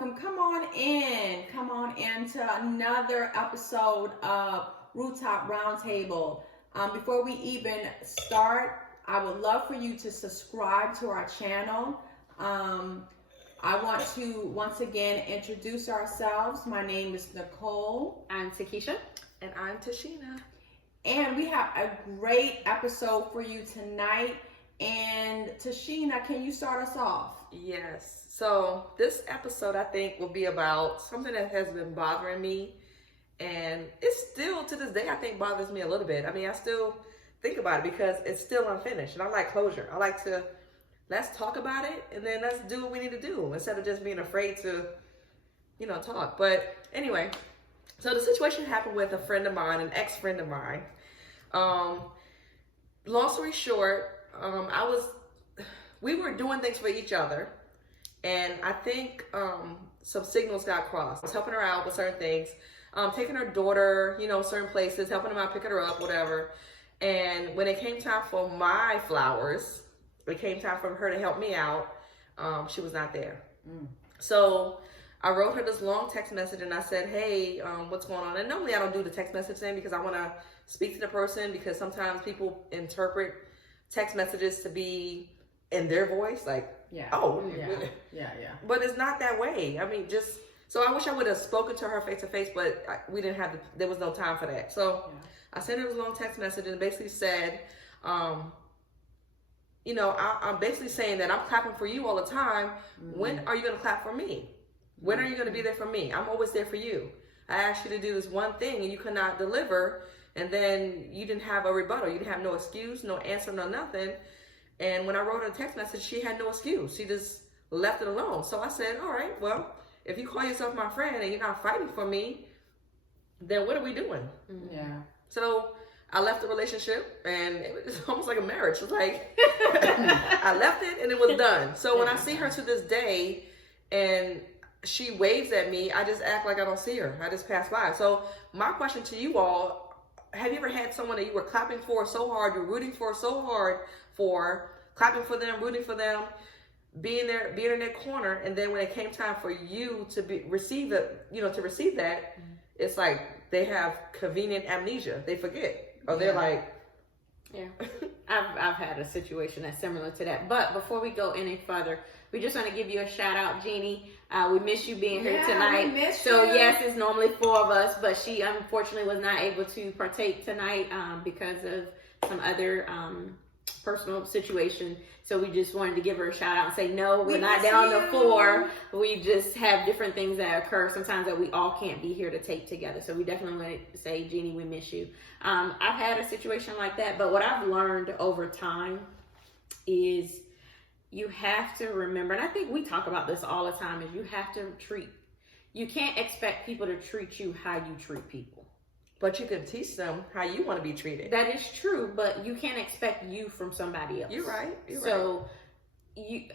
welcome. Come on in. Come on into another episode of Rooftop Roundtable. Before we even start, I would love for you to subscribe to our channel. I want to once again introduce ourselves. My name is Nicole. I'm Takesha. And I'm Tashina. And we have a great episode for you tonight. And Tashina, can you start us off? Yes. So this episode, I think, will be about something that has been bothering me. And it's still, to this day, I think bothers me a little bit. I mean, I still think about it because it's still unfinished. And I like closure. I like to, let's talk about it and then let's do what we need to do instead of just being afraid to, talk. But anyway, so the situation happened with a friend of mine, an ex-friend of mine. Long story short, we were doing things for each other, and I think some signals got crossed. I was helping her out with certain things, taking her daughter, certain places, helping them out, picking her up, whatever. And when it came time for my flowers, it came time for her to help me out, she was not there. So I wrote her this long text message and I said, hey, what's going on? And normally I don't do the text message thing because I want to speak to the person, because sometimes people interpret text messages to be in their voice, like, yeah. But it's not that way. I mean, so I wish I would have spoken to her face to face, but we didn't have, there was no time for that. So I sent her this long text message and basically said, I'm basically saying that I'm clapping for you all the time. When are you going to clap for me? When are you going to be there for me? I'm always there for you. I asked you to do this one thing and you could not deliver. And then you didn't have a rebuttal. You didn't have no excuse, no answer, no nothing. And when I wrote her a text message, she had no excuse. She just left it alone. So I said, all right, well, if you call yourself my friend and you're not fighting for me, then what are we doing? Yeah. So I left the relationship and it was almost like a marriage. It was like, I left it and it was done. So when I see her to this day and she waves at me, I just act like I don't see her. I just pass by. So my question to you all, have you ever had someone that you were clapping for so hard, you're rooting for so hard for, clapping for them, rooting for them, being in their corner, and then when it came time for you to receive that, it's like they have convenient amnesia. They forget. Or they're like... Yeah. I've had a situation that's similar to that. But before we go any further, we just want to give you a shout out, Jeannie. We miss you being here tonight. We miss so you. Yes, it's normally 4 of us, but she unfortunately was not able to partake tonight because of some other personal situation. So we just wanted to give her a shout out and say, no, we're not down to 4. We just have different things that occur sometimes that we all can't be here to take together. So we definitely want to say, Jeannie, we miss you. I've had a situation like that, but what I've learned over time is you have to remember, and I think we talk about this all the time, is you can't expect people to treat you how you treat people. But you can teach them how you want to be treated. That is true, but you can't expect you from somebody else. You're right.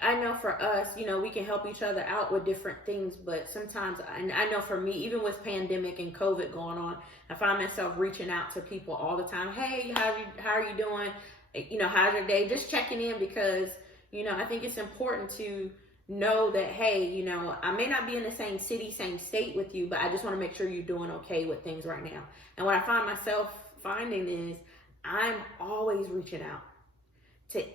I know for us, we can help each other out with different things, but sometimes, and I know for me, even with pandemic and COVID going on, I find myself reaching out to people all the time. Hey, how are you doing? How's your day? Just checking in because, I think it's important to know that, hey, I may not be in the same city, same state with you, but I just want to make sure you're doing okay with things right now. And what I find myself finding is I'm always reaching out to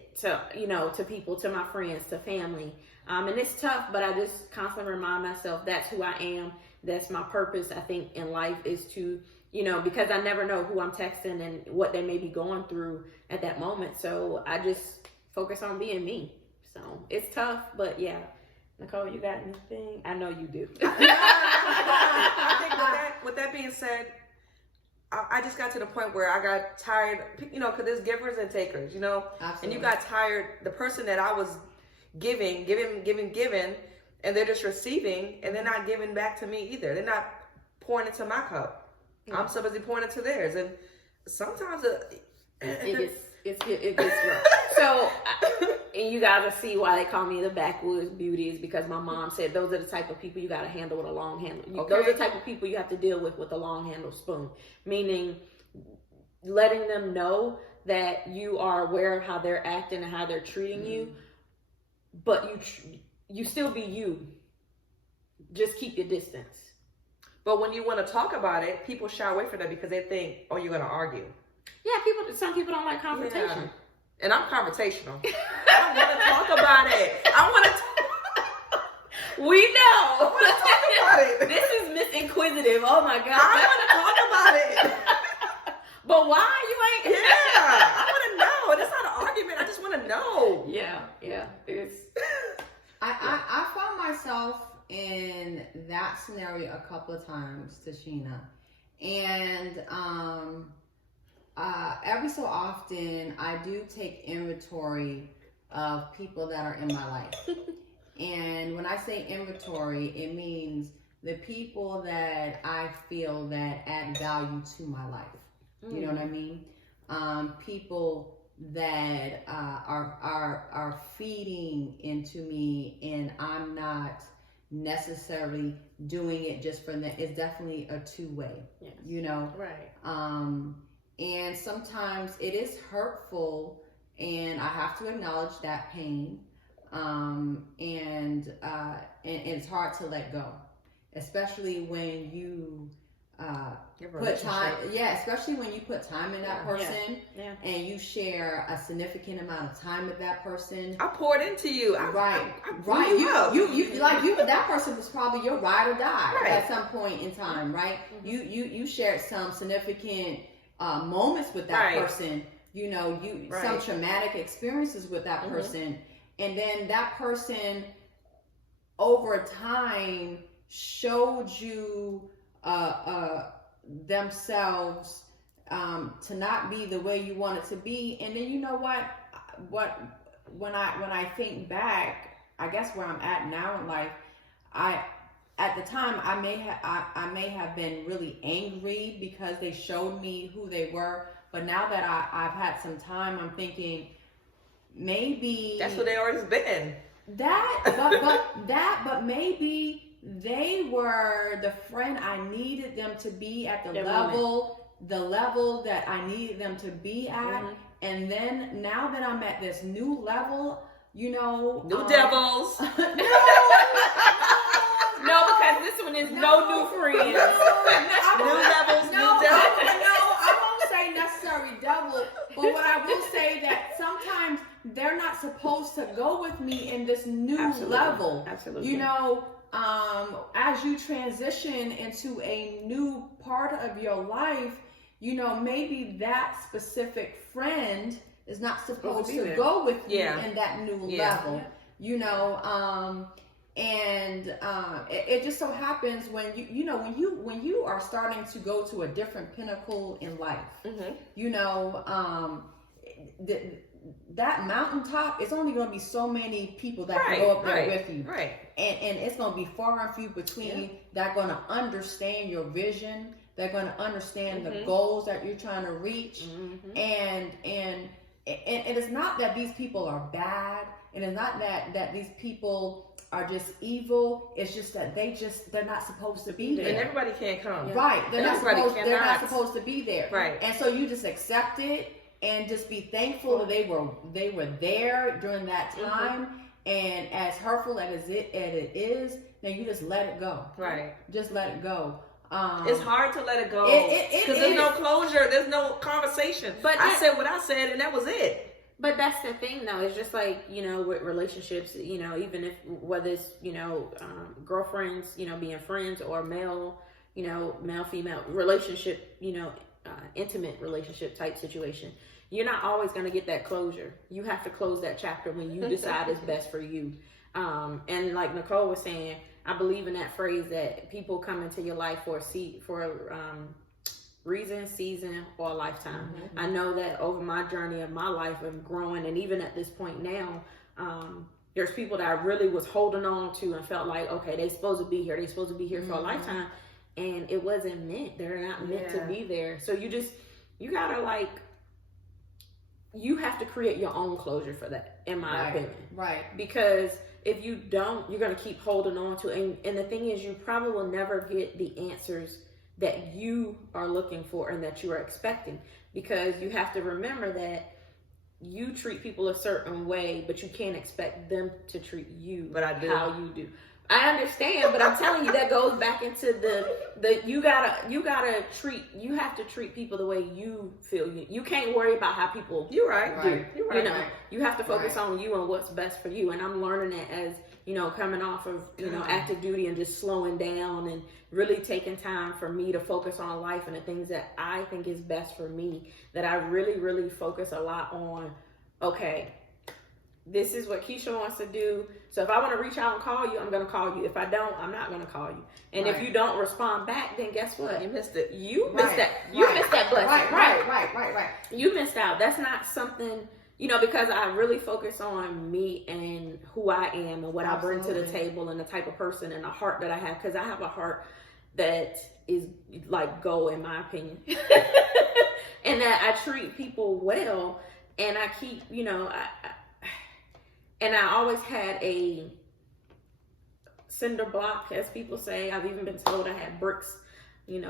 people, to my friends, to family. And it's tough, but I just constantly remind myself that's who I am. That's my purpose, I think, in life is to, because I never know who I'm texting and what they may be going through at that moment. So I just focus on being me. So it's tough, but yeah. Nicole, you got anything? I know you do. I think with that being said, I just got to the point where I got tired, because there's givers and takers, Absolutely. And you got tired, the person that I was giving, and they're just receiving, and they're not giving back to me either. They're not pouring into my cup. I'm so busy pouring into theirs, and sometimes it gets rough. So, and you guys will see why they call me the backwoods beauty is because my mom said those are the type of people you got to handle with a long handle. Okay. Those are the type of people you have to deal with a long handle spoon. Meaning, letting them know that you are aware of how they're acting and how they're treating you, but you still be you. just keep your distance. But when you want to talk about it, people shy away from that because they think, oh, you're going to argue. Yeah, some people don't like confrontation. Yeah. And I'm confrontational. I want to talk about it. I want to We know. I want to talk about it. This is Miss Inquisitive. Oh my God. I want to talk about it. But why you ain't? Yeah, I want to know. That's not an argument. I just want to know. Yeah. It's. I found myself in that scenario a couple of times, Tashina, and every so often I do take inventory of people that are in my life. And when I say inventory, it means the people that I feel that add value to my life. You know what I mean? People that are feeding into me, and I'm not necessarily doing it just for them. It's definitely a two-way. Yes. You know? Right. And sometimes it is hurtful, and I have to acknowledge that pain. And it's hard to let go, especially when you put time. Yeah, especially when you put time in that person, and you share a significant amount of time with that person. I poured into you. Right. You that person was probably your ride or die at some point in time, right? Mm-hmm. You shared some significant moments with that person. You know, some traumatic experiences with that person. And then that person, over time, showed you themselves to not be the way you want it to be. And then you know what? When I think back, I guess where I'm at now in life, at the time I may have been really angry because they showed me who they were. But now that I've had some time, I'm thinking, maybe that's what they always been. But maybe they were the friend I needed them to be at the level that I needed them to be at. Mm-hmm. And then now that I'm at this new level, you know, new devils. No, because this one is no new friends. New levels, new devils. I won't say necessarily devil, but what I will say that sometimes they're not supposed to go with me in this new level. Absolutely. You know, as you transition into a new part of your life, you know, maybe that specific friend is not supposed to go with you in that new level. Yeah. You know, it just so happens when when you are starting to go to a different pinnacle in life, you know, that mountaintop, it's only going to be so many people that can go up there with you. Right. And it's going to be far and few between that are going to understand your vision. They're going to understand the goals that you're trying to reach. And it's not that these people are bad. And it's not that these people are just evil. It's just that they're not supposed to be there. And everybody can't come. Right. They're not supposed to be there. Right. And so you just accept it and just be thankful that they were there during that time. And as hurtful as it is, then you just let it go. Right. Just let it go. It's hard to let it go because there's no closure, there's no conversation. But I said what I said, and that was it. But that's the thing, though. It's just like, you know, with relationships, you know, even if whether it's, you know, girlfriends, you know, being friends, or male female relationship, you know, intimate relationship type situation, you're not always going to get that closure. You have to close that chapter when you decide it's best for you. And like Nicole was saying, I believe in that phrase that people come into your life for reason, season, or a lifetime. I know that over my journey of my life of growing, and even at this point now, there's people that I really was holding on to and felt like, okay, they're supposed to be here. They're supposed to be here for a lifetime. And it wasn't meant. They're not meant to be there. So you gotta you have to create your own closure for that, in my opinion. Right. Because if you don't, you're going to keep holding on to it. And the thing is, you probably will never get the answers that you are looking for and that you are expecting. Because you have to remember that you treat people a certain way, but you can't expect them to treat you how you do. I understand, but I'm telling you, that goes back into the you have to treat people the way you feel. You can't worry about how people You're right. do. You're right. You know, you have to focus on you and what's best for you. And I'm learning that as, coming off of, active duty and just slowing down and really taking time for me to focus on life and the things that I think is best for me, that I really, really focus a lot on, okay, this is what Keisha wants to do. So if I want to reach out and call you, I'm going to call you. If I don't, I'm not going to call you. And if you don't respond back, then guess what? You missed it. You missed that. You missed that blessing. Right. You missed out. That's not something, because I really focus on me and who I am and what I bring to the table and the type of person and the heart that I have. Because I have a heart that is like gold, in my opinion. And that I treat people well. And I keep, and I always had a cinder block, as people say. I've even been told I had bricks,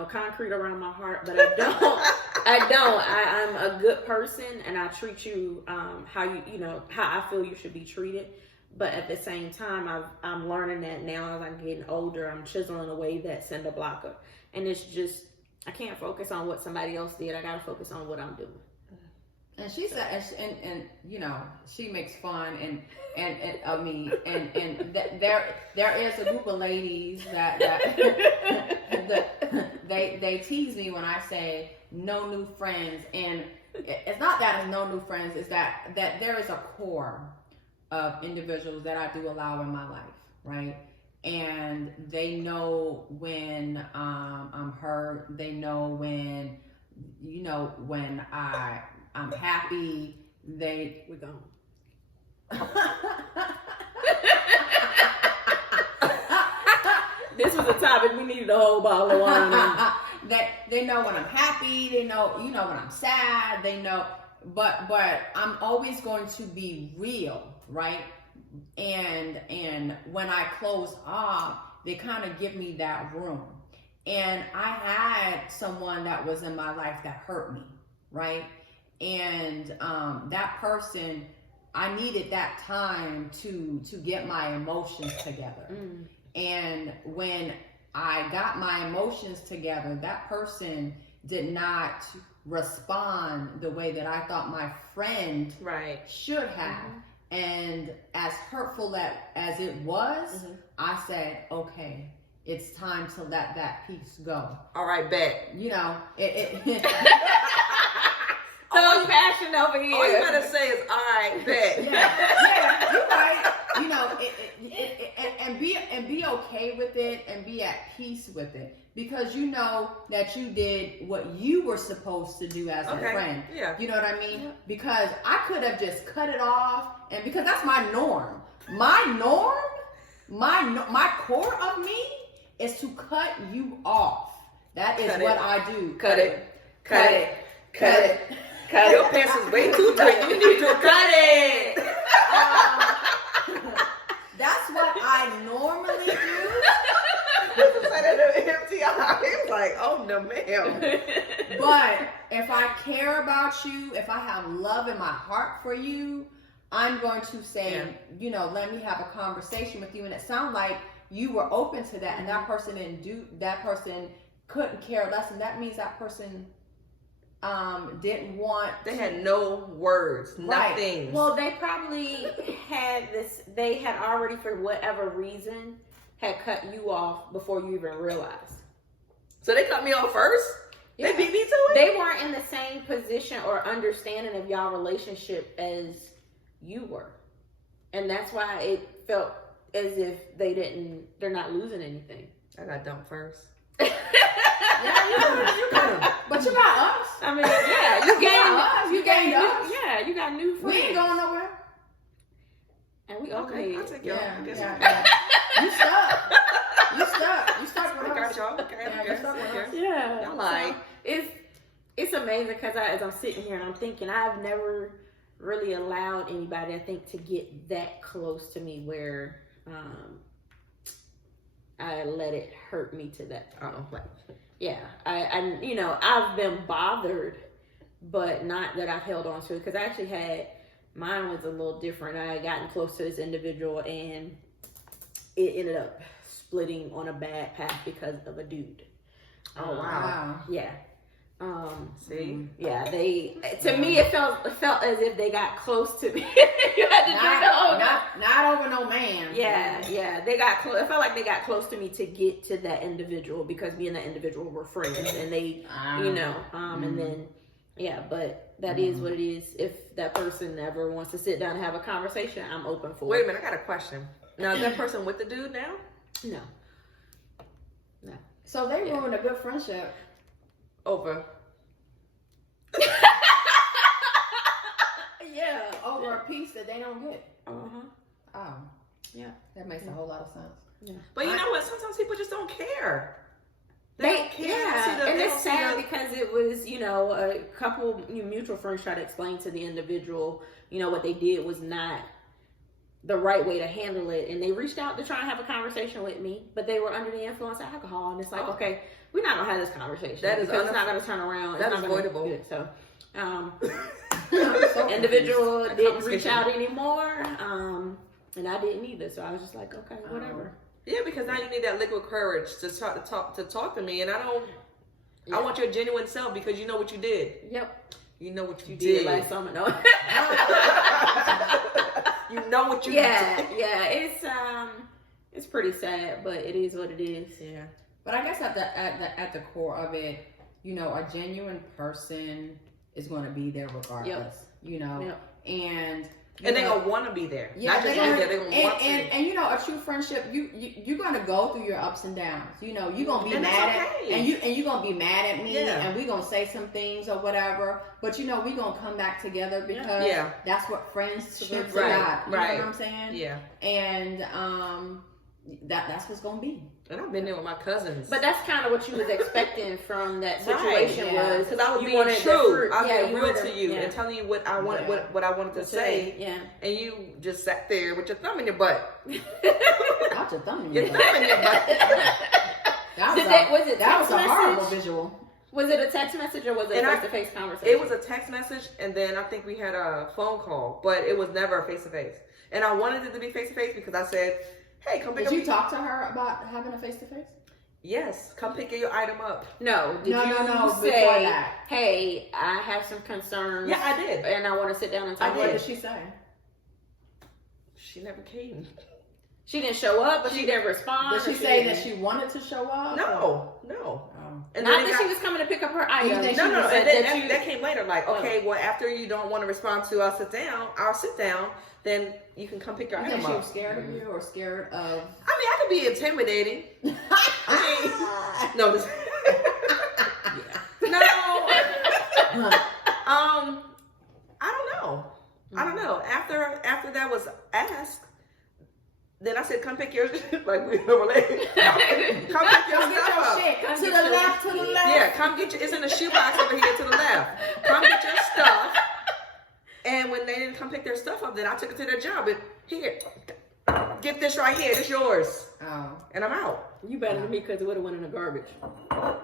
concrete around my heart, but I don't. I'm a good person, and I treat you how I feel you should be treated. But at the same time, I'm learning that now as I'm getting older, I'm chiseling away that cinder blocker, and it's just I can't focus on what somebody else did. I gotta focus on what I'm doing. And she said, and she makes fun of me, and there is a group of ladies that they tease me when I say no new friends, and it's not that it's no new friends, it's that there is a core of individuals that I do allow in my life, right? And they know when I'm hurt, they know when I'm happy. We're gone. This was a topic we needed a whole bottle of wine. They know when I'm happy. They know, when I'm sad. They know, but I'm always going to be real, right? And when I close off, they kind of give me that room. And I had someone that was in my life that hurt me, right? And that person, I needed that time to get my emotions together. And when I got my emotions together, that person did not respond the way that I thought my friend should have. And as hurtful as it was, I said, okay, it's time to let that piece go. All right, bet. So passion over here. All you gotta say is, all right, bet. Yeah, you're right. And be okay with it and be at peace with it, because you know that you did what you were supposed to do as a friend. Yeah. You know what I mean? Yeah. Because I could have just cut it off, and because that's my norm. My core of me is to cut you off. That is what I do. Cut it. Your pants is way too tight. You need to cut it. That's what I normally do. Said it empty eye. It's like, oh no, ma'am. But if I care about you, if I have love in my heart for you, I'm going to say, let me have a conversation with you. And it sounds like you were open to that, and that person that person couldn't care less, and that means that person didn't want. They had no words, nothing. Well, they probably had this. They had already, for whatever reason, had cut you off before you even realized. So they cut me off first. Yeah. They beat me to it. They weren't in the same position or understanding of y'all relationship as you were, and that's why it felt as if they're not losing anything. I got dumped first. Yeah, you got but you got us. I mean, yeah, you gained us. Yeah, you got new friends. We ain't going nowhere. And we okay. I'll take y'all. Yeah. You stuck. You stuck with us. Y'all. Okay. You stuck with us. Yeah. Y'all like. It's amazing because as I'm sitting here and I'm thinking, I've never really allowed anybody, I think, to get that close to me where I let it hurt me to that point. Yeah, I've been bothered, but not that I've held on to it, because I actually mine was a little different. I had gotten close to this individual, and it ended up splitting on a bad path because of a dude. Oh wow. Yeah. See? Yeah, to me it felt as if they got close to me. You had to drink the whole not over no man. Yeah, they got close. It felt like they got close to me to get to that individual because me and that individual were friends, and they, and then, but that is what it is. If that person ever wants to sit down and have a conversation, I'm open for it. Wait a minute, I got a question. Now, is that person with the dude now? No. So they ruined a good friendship. Over. Yeah, over a piece that they don't get. Oh. Yeah. That makes a whole lot of sense. Yeah. But you know what? Sometimes people just don't care. They don't care. Yeah, and it's sad because it was, a couple mutual friends tried to explain to the individual, what they did was not the right way to handle it, and they reached out to try and have a conversation with me, but they were under the influence of alcohol, and it's like, okay, we're not gonna have this conversation. That is because it's not gonna turn around. That is avoidable. So, individual didn't reach out anymore, and I didn't either. So I was just like, okay, whatever. Yeah, because now you need that liquid courage to talk to me, and I want your genuine self because you know what you did. Yep. You know what you did last summer. No. You know what you did. Yeah. It's pretty sad, but it is what it is. Yeah. But I guess at the core of it, a genuine person is going to be there regardless. And they're gonna want to be there. Yeah, not just be there. They're gonna want to. And a true friendship, you're gonna go through your ups and downs. You're gonna be mad at you're gonna be mad at me, and we're gonna say some things or whatever. But we're gonna come back together because that's what friendships are about. You know what I'm saying? Yeah. And that's what's gonna be. And I've been there with my cousins. But that's kind of what you was expecting from that situation was because I was being true. I was being real to you and telling you what I wanted, what I wanted to say. Yeah. And you just sat there with your thumb in your butt. Not your thumb in your butt. That was a horrible visual. Was it a text message or was it a face-to-face conversation? It was a text message, and then I think we had a phone call, but it was never a face-to-face. And I wanted it to be face-to-face because I said, hey, come pick up. Did you talk to her about having a face-to-face? Yes. Come pick your item up. No. Did you say, hey, I have some concerns. Yeah, I did. And I want to sit down and talk. What did she say? She never came. She didn't show up, but she didn't respond. Did she say that she wanted to show up? No. And not that she was coming to pick up her item. No. And then that came later. Like, okay, well, after you don't want to respond to I'll sit down. Then you can come pick your item up. She was scared of you or scared of? I could be intimidating. No. I don't know. After that was asked, then I said, come pick your like we were related. Come pick your stuff up. To the left. Yeah, come get your. It's in the shoebox over here to the left. Come get your stuff. And when they didn't come pick their stuff up, then I took it to their job. And here, get this right here. It's yours. Oh. And I'm out. You better than me because it would have went in the garbage. Oh.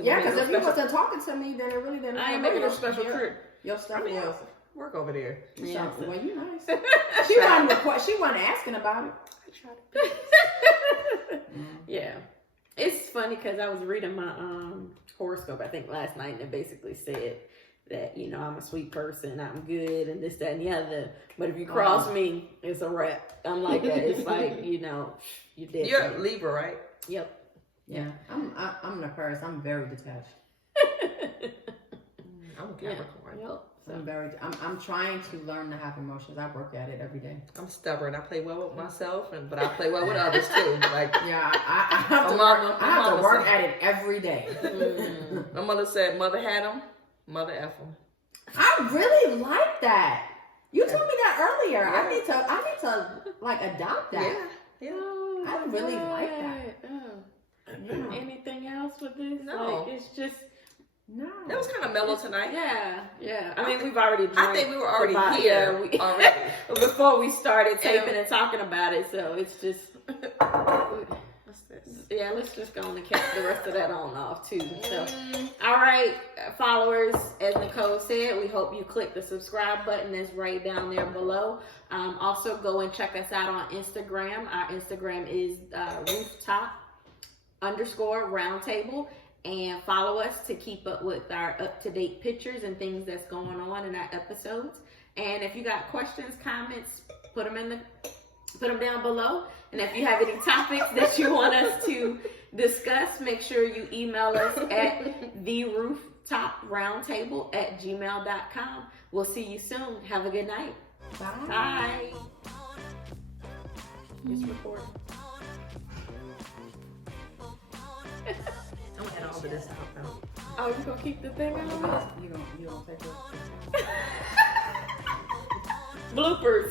Yeah, because if you wasn't talking to me, then it really didn't. I ain't making no special trip. Your stuff was. Work over there. Yeah. Well, you nice. She wasn't asking about it. I tried. Yeah. It's funny because I was reading my horoscope, I think, last night, and it basically said that, I'm a sweet person, I'm good, and this, that, and the other. But if you cross me, it's a wrap. I'm like that. It's like, you're dead. You're a Libra, right? Yep. Yeah. I'm an Aquarius. I'm very detached. I'm a Capricorn. Yep. I'm trying to learn to have emotions. I work at it every day. I'm stubborn. I play well with myself, but I play well with others too. Like I have to work at it every day. My mother said, "Mother had them, mother F them." I really like that. You told me that earlier. Yeah. I need to like adopt that. Yeah. I really like that. Yeah. Anything else with this? No. Like, it's just. No. That was kind of mellow tonight. Yeah. I mean, we've already drank. I think we were already here already. Before we started taping and talking about it, so it's just. What's that? Yeah, let's just go on and catch the rest of that on off too. So, all right, followers, as Nicole said, we hope you click the subscribe button that's right down there below. Also, go and check us out on Instagram. Our Instagram is Rooftop_Roundtable, and follow us to keep up with our up-to-date pictures and things that's going on in our episodes. And if you got questions, comments, put them down below. And if you have any topics that you want us to discuss, make sure you email us at therooftoproundtable@gmail.com. We'll see you soon. Have a good night. Bye. Bye. Just recording. I'm gonna add all of this out now. Oh, you gonna keep the thing on? You don't take it. Bloopers.